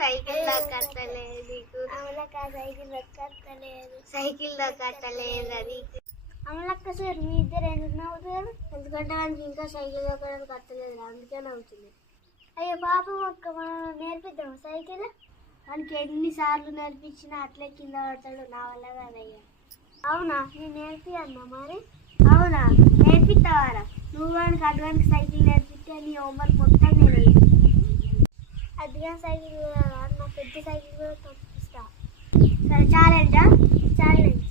Cycle దక్కలేదు నీకు. Cycle దక్కలేదు అది. అమలక్క సార్ మీ ఇద్దరు ఎందుకు నవ్వుతారు? ఎందుకంటే వానికి ఇంకా సైకిల్ దొక్కడానికి కట్టలేదు, అందుకే నవ్వుతుంది. అయ్యో పాపం అక్క, మనం నేర్పిద్దాం సైకిల్. వానికి ఎన్నిసార్లు నేర్పించినా అట్లే కింద పడతాడు, నా వల్ల కాదయ్యా. అవునా, నేను నేర్పియన్నా మరి? అవునా, నేర్పిస్తావారా? నువ్వు వానికి అడ్వాన్స్ సైకిల్ నేర్పిస్తే నీ హోంవర్క్ మొత్తం నేను అడ్వాన్స్ సైకిల్ కూడా కాదు, నా పెద్ద సైకిల్ కూడా తప్పిస్తా. సరే, ఛాలెంజా? ఛాలెంజ్.